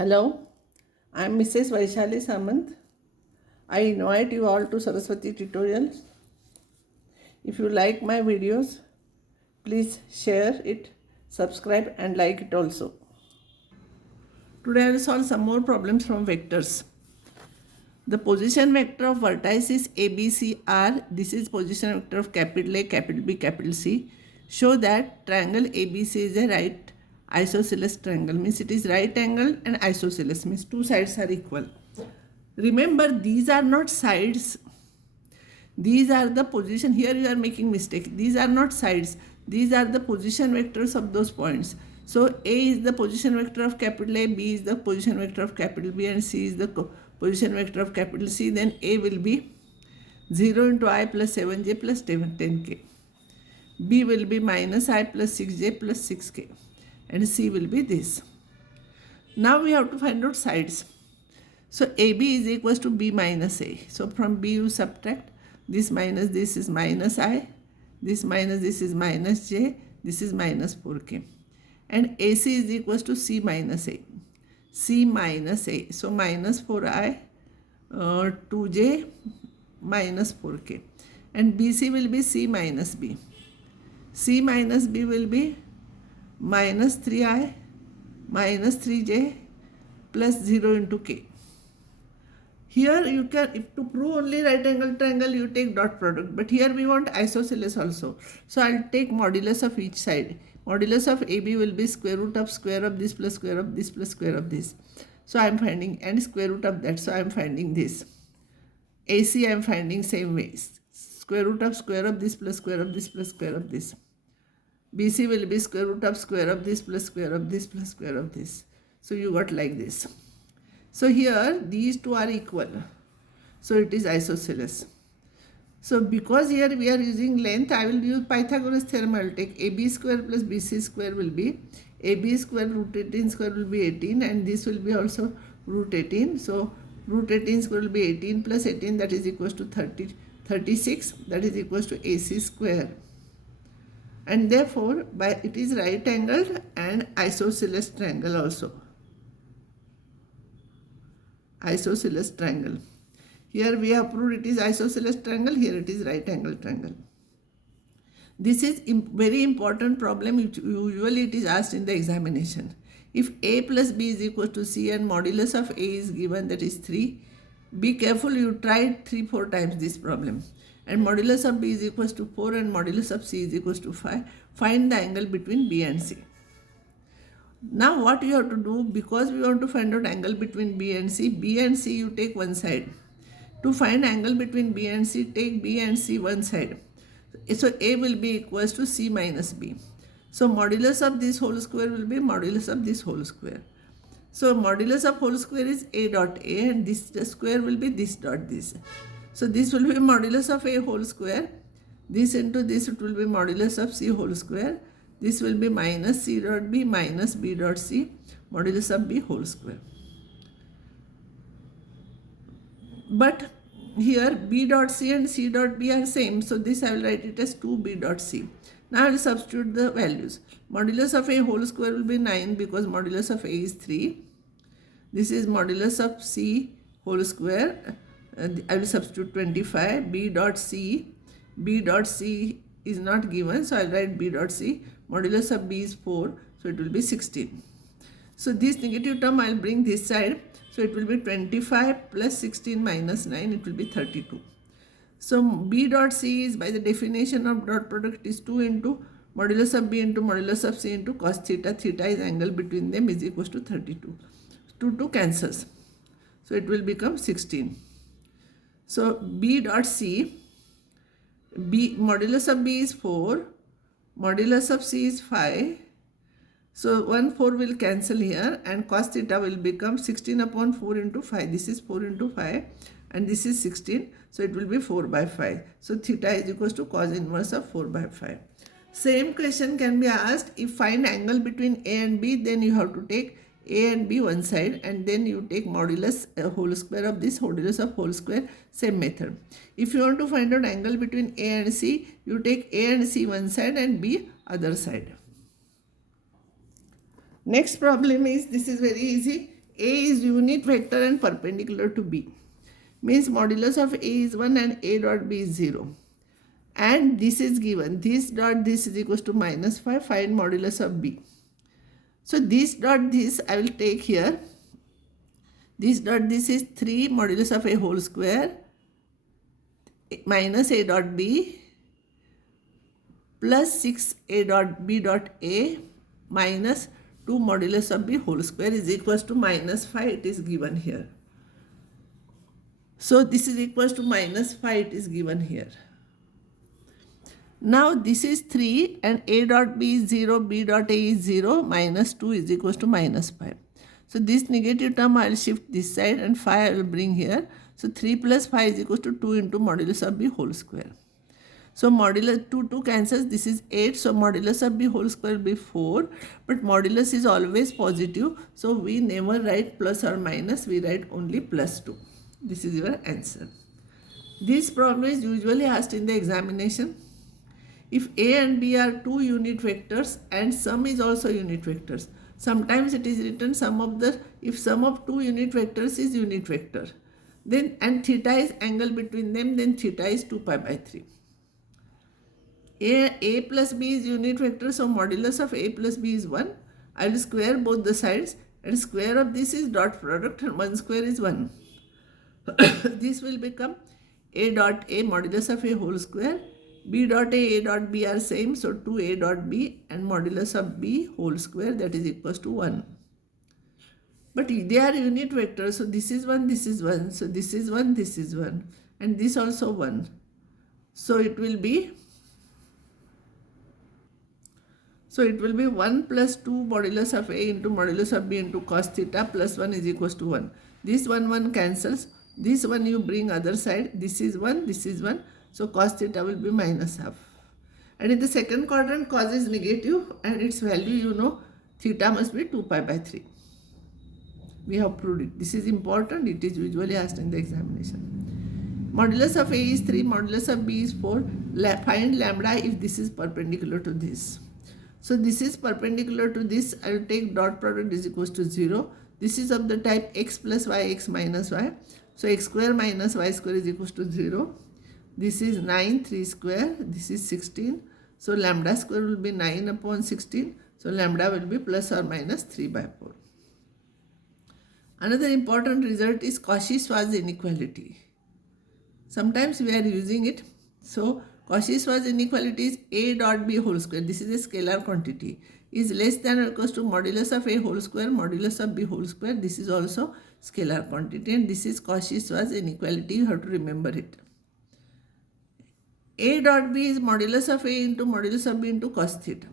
Hello, I am Mrs. Vaishali Samant. I invite you all to Saraswati tutorials. If you like my videos, please share it, subscribe and like it also. Today I will solve some more problems from vectors. The position vector of vertices A, B, C are, this is position vector of capital A, capital B, capital C. Show that triangle ABC is a right isosceles triangle, means it is right angle and isosceles, means two sides are equal. Remember, these are not sides. These are the position. Here you are making mistake. These are not sides. These are the position vectors of those points. So A is the position vector of capital A, B is the position vector of capital B, and C is the position vector of capital C. Then A will be 0 into I plus 7j plus 10k. B will be minus I plus 6j plus 6k. And C will be this. Now we have to find out sides. So AB is equals to B minus A. So from B you subtract this minus this is minus I, this minus this is minus J, this is minus 4K. And AC is equals to C minus A. C minus A. So minus 4I, 2J minus 4K. And BC will be C minus B. C minus B will be minus 3I minus 3J plus 0 into K. Here you can, if to prove only right angle triangle, you take dot product. But here we want isosceles also. So I'll take modulus of each side. Modulus of AB will be square root of this plus square of this plus square of this. So I'm finding, and square root of that. So I'm finding this. AC I'm finding same way. Square root of this plus square of this plus square of this. BC will be square root of this plus square of this plus square of this. So you got like this. So here these two are equal. So it is isosceles. So because here we are using length, I will use Pythagoras theorem. I will take AB square plus BC square will be AB square root 18 square will be 18, and this will be also root 18. So root 18 square will be 18 plus 18, that is equals to 36, that is equals to AC square. And therefore by it is right angled and isosceles triangle also. Isosceles triangle. Here we have proved it is isosceles triangle, here it is right angle triangle. This is very important problem, which usually it is asked in the examination. If A plus B is equal to C and modulus of A is given, that is 3, be careful, you try 3-4 times this problem. And modulus of B is equals to 4 and modulus of C is equals to 5. Find the angle between B and C. Now what you have to do, because we want to find out angle between B and C you take one side. To find angle between B and C, take B and C one side. So A will be equals to C minus B. So modulus of this whole square will be modulus of this whole square. So modulus of whole square is A dot A, and this square will be this dot this. So this will be modulus of A whole square. This into this, it will be modulus of C whole square. This will be minus C dot B minus B dot C, modulus of B whole square. But here B dot C and C dot B are same. So this I will write it as 2B dot C. Now I will substitute the values. Modulus of A whole square will be 9 because modulus of A is 3. This is modulus of C whole square. I will substitute 25. B dot C is not given, so I will write B dot C. Modulus of B is 4, so it will be 16. So this negative term I will bring this side, so it will be 25 plus 16 minus 9, it will be 32. So B dot C is, by the definition of dot product, is 2 into modulus of B into modulus of C into cos theta. Theta is angle between them is equals to 32. 2 cancels. So it will become 16. So B dot C, modulus of B is 4, modulus of C is 5. So 1 4 will cancel here, and cos theta will become 16 upon 4 into 5. This is 4 into 5 and this is 16. So it will be 4 by 5. So theta is equals to cos inverse of 4 by 5. Same question can be asked, if find angle between A and B, then you have to take A and B one side, and then you take modulus whole square of this, modulus of whole square, same method. If you want to find out angle between A and C, you take A and C one side and B other side. Next problem is, this is very easy. A is unit vector and perpendicular to B. Means modulus of A is 1 and A dot B is 0. And this is given. This dot this is equals to minus 5. Find modulus of B. So this dot this I will take here. This dot this is 3 modulus of A whole square minus A dot B plus 6 A dot B dot A minus 2 modulus of B whole square is equals to minus 5. It is given here. So this is equals to minus 5. It is given here. Now this is 3 and A dot B is 0, B dot A is 0, minus 2 is equals to minus 5. So this negative term I will shift this side and 5 I will bring here. So 3 plus 5 is equals to 2 into modulus of B whole square. So modulus 2 cancels, this is 8. So modulus of B whole square will be 4. But modulus is always positive. So we never write plus or minus, we write only plus 2. This is your answer. This problem is usually asked in the examination. If A and B are two unit vectors and sum is also unit vectors. Sometimes it is written if sum of two unit vectors is unit vector. Then and theta is angle between them, then theta is 2 pi by 3. A plus B is unit vector, so modulus of A plus B is 1. I will square both the sides and square of this is dot product and 1 square is 1. This will become A dot A modulus of A whole square. B dot A dot B are same, so 2A dot B and modulus of B whole square, that is equals to 1. But they are unit vectors, so this is 1, this is 1, so this is 1, this is 1 and this also 1. So it will be 1 plus 2 modulus of A into modulus of B into cos theta plus 1 is equals to 1. This 1 cancels. This one you bring other side. This is 1, this is 1. So cos theta will be minus half. And in the second quadrant, cos is negative and its value, theta must be 2 pi by 3. We have proved it. This is important. It is usually asked in the examination. Modulus of A is 3, modulus of B is 4. Find lambda if this is perpendicular to this. So this is perpendicular to this. I will take dot product is equals to 0. This is of the type x plus y, x minus y. So x square minus y square is equals to 0. This is 9, 3 square. This is 16. So lambda square will be 9 upon 16. So lambda will be plus or minus 3 by 4. Another important result is Cauchy-Schwarz inequality. Sometimes we are using it. So Cauchy-Schwarz inequality is A dot B whole square. This is a scalar quantity. Is less than or equals to modulus of A whole square, modulus of B whole square. This is also scalar quantity and this is Cauchy-Schwarz inequality. You have to remember it. A dot B is modulus of A into modulus of B into cos theta.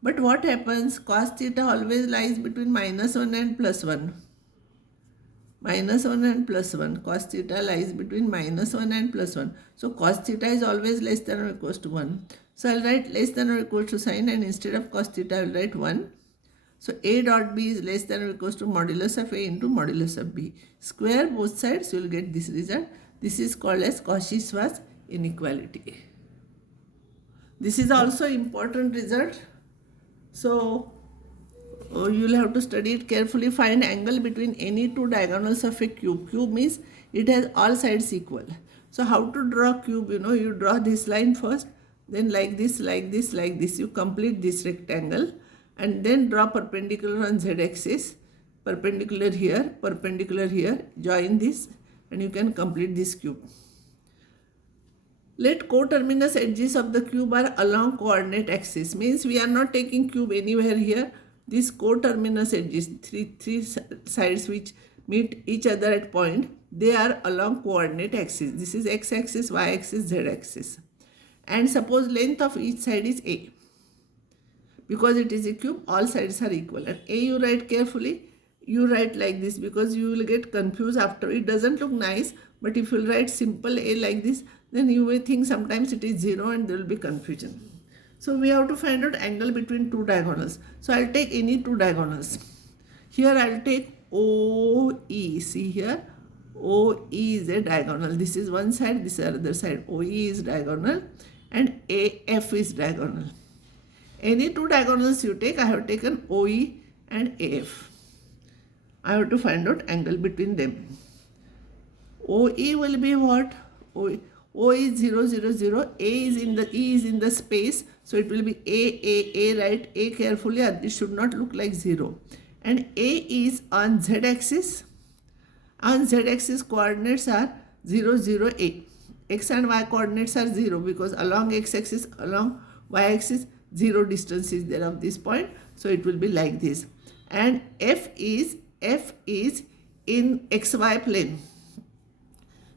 But what happens? Cos theta always lies between minus 1 and plus 1. Minus 1 and plus 1. Cos theta lies between minus 1 and plus 1. So cos theta is always less than or equals to 1. So I will write less than or equal to sign and instead of cos theta I will write 1. So A dot B is less than or equals to modulus of A into modulus of B. Square both sides, you will get this result. This is called as Cauchy-Schwarz inequality. This is also important result. So you will have to study it carefully. Find angle between any two diagonals of a cube. Cube means it has all sides equal. So how to draw cube? You draw this line first, then like this, like this, like this. You complete this rectangle and then draw perpendicular on z-axis. Perpendicular here, join this and you can complete this cube. Let coterminous edges of the cube are along coordinate axis. Means we are not taking cube anywhere here. These coterminous edges, three sides which meet each other at point, they are along coordinate axis. This is x-axis, y-axis, z-axis. And suppose length of each side is a. Because it is a cube, all sides are equal. And a you write carefully. You write like this because you will get confused after. It doesn't look nice, but if you write simple a like this, then you may think sometimes it is 0 and there will be confusion. So we have to find out angle between two diagonals. So I will take any two diagonals. Here I will take OE. See here, OE is a diagonal. This is one side, this is the other side. OE is diagonal and AF is diagonal. Any two diagonals you take, I have taken OE and AF. I have to find out angle between them. OE will be what? O is 0, 0, 0. A is in the E is in the space, so it will be A. Right? A carefully. This should not look like 0. And A is on Z axis. On Z axis coordinates are 0, 0, A. X and Y coordinates are 0 because along X axis, along Y axis, 0 distance is there of this point. So it will be like this. And F is in XY plane.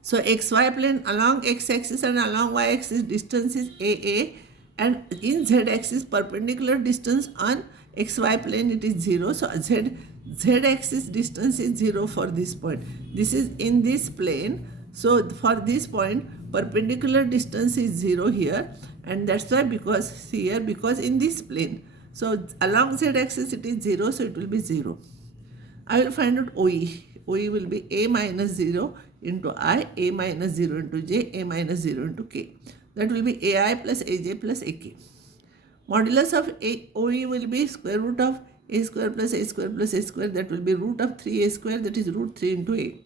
So XY plane along X axis and along Y axis distance is AA, and in Z axis perpendicular distance on XY plane it is 0. So Z axis distance is 0 for this point. This is in this plane. So for this point perpendicular distance is 0 here, and that's why because here because in this plane. So along Z axis it is 0, so it will be 0. I will find out OE. OE will be A minus 0 into I, A minus 0 into J, A minus 0 into K. That will be AI plus AJ plus AK. Modulus of OE will be square root of A square plus A square plus A square. That will be root of 3A square, that is root 3 into A.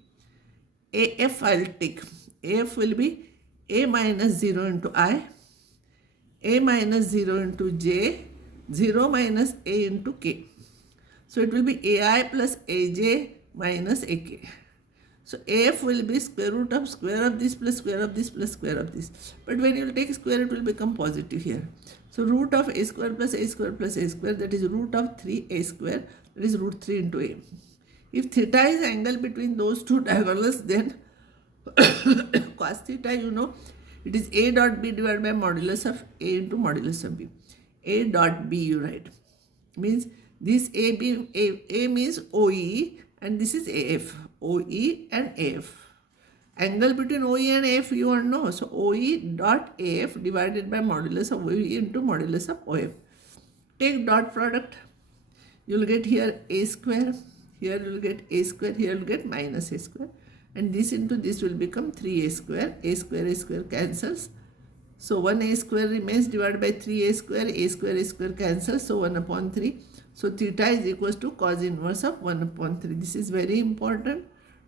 AF I will take. AF will be A minus 0 into I, A minus 0 into J, 0 minus A into K. So it will be AI plus AJ minus AK. So AF will be square root of square of this plus square of this plus square of this. But when you will take square, it will become positive here. So root of A square plus A square plus A square, that is root of 3A square, that is root 3 into A. If theta is angle between those two diagonals, then cos theta, you know, it is A dot B divided by modulus of A into modulus of B. A dot B you write. Means this A means OE and this is AF. OE and AF. Angle between OE and AF you want to know. So OE dot AF divided by modulus of OE into modulus of OF. Take dot product. You will get here A square. Here you will get A square. Here you will get minus A square. And this into this will become 3A square. A square cancels. So 1A square remains divided by 3A square cancels. So 1 upon 3. So theta is equals to cos inverse of 1 upon 3. This is very important.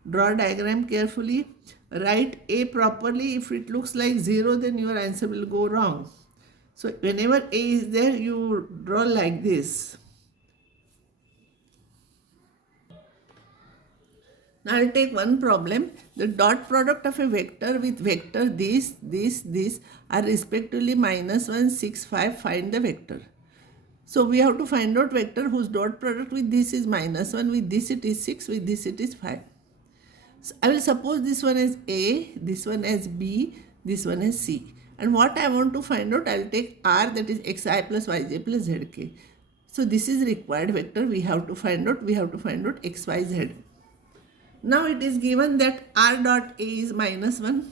Draw diagram carefully. Write A properly. If it looks like 0, then your answer will go wrong. So whenever A is there, you draw like this. Now I'll take one problem. The dot product of a vector with vector this are respectively -1, 6, 5. Find the vector. So we have to find out vector whose dot product with this is -1, with this it is 6, with this it is 5. So I will suppose this one as A, this one as B, this one as C. And what I want to find out, I will take R, that is xi plus yj plus zk. So this is required vector. We have to find out x, y, z. Now it is given that R dot A is -1.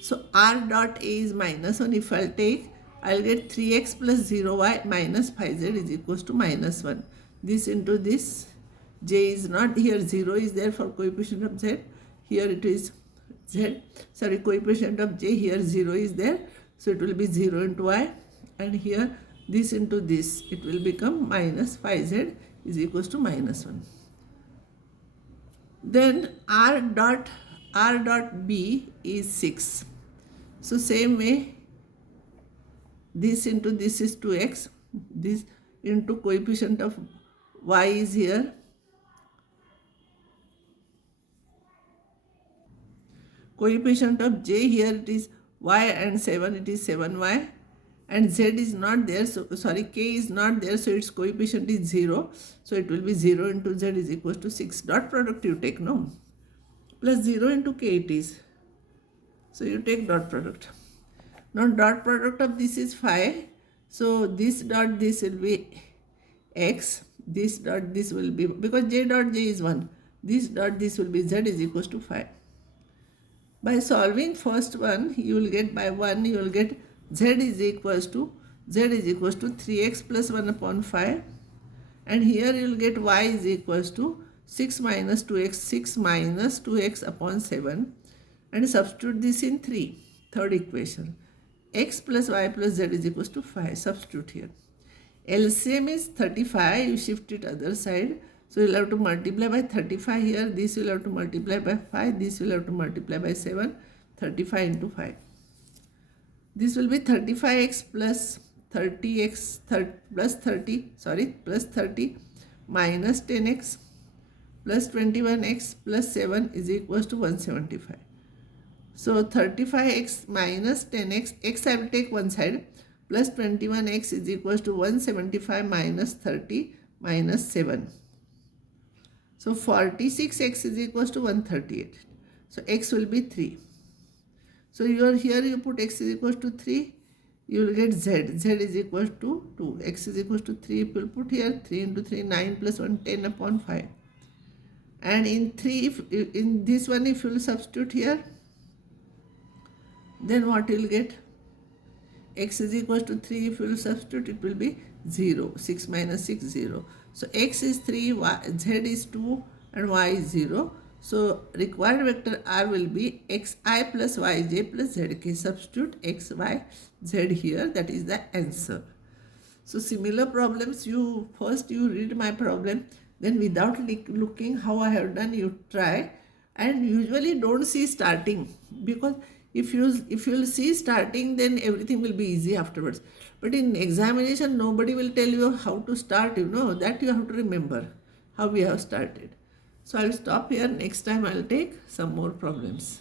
So R dot A is -1. If I'll take, I'll get 3x plus 0y minus 5z is equals to -1. This into this. J is not here. 0 is there for coefficient of z. Here it is z. Sorry, coefficient of j. Here 0 is there. So it will be 0 into y. And here this into this. It will become minus 5z is equals to -1. Then R dot B is 6. So same way, this into this is 2x. This into coefficient of y is here. Coefficient of j here it is y and 7, it is 7y. And z is not there, so sorry, k is not there, so its coefficient is 0. So it will be 0 into z is equals to 6. Dot product you take, no? Plus 0 into k it is. So you take dot product. Now dot product of this is 5. So this dot this will be x. This dot this will be, because j dot j is 1. This dot this will be z is equals to 5. By solving first one, you will get by 1, you will get z is equals to 3x plus 1 upon 5. And here you will get y is equals to 6 minus 2x upon 7. And substitute this in 3. Third equation. X plus y plus z is equals to 5. Substitute here. LCM is 35. You shift it other side. So you'll have to multiply by 35 here. This will have to multiply by 5. This will have to multiply by 7. 35 into 5. This will be 35x plus 30x plus 30 minus 10x plus 21x plus 7 is equals to 175. So 35x minus 10x, x I will take one side, plus 21x is equals to 175 minus 30 minus 7. So 46x is equals to 138. So x will be 3. So here you put x is equals to 3, you will get z. Z is equals to 2. X is equals to 3. If you will put here 3 into 3, 9 plus 1, 10 upon 5. And in 3, in this one, if you will substitute here, then what you will get? X is equals to 3. If you will substitute, it will be 0. 6 minus 6, 0. So x is 3, z is 2, and y is 0. So required vector r will be xi plus yj plus zk. Substitute x, y, z here. That is the answer. So similar problems, you read my problem, then without looking how I have done, you try, and usually don't see starting, because if you'll see starting, then everything will be easy afterwards. But in examination, nobody will tell you how to start, that you have to remember how we have started. So I'll stop here. Next time I'll take some more problems.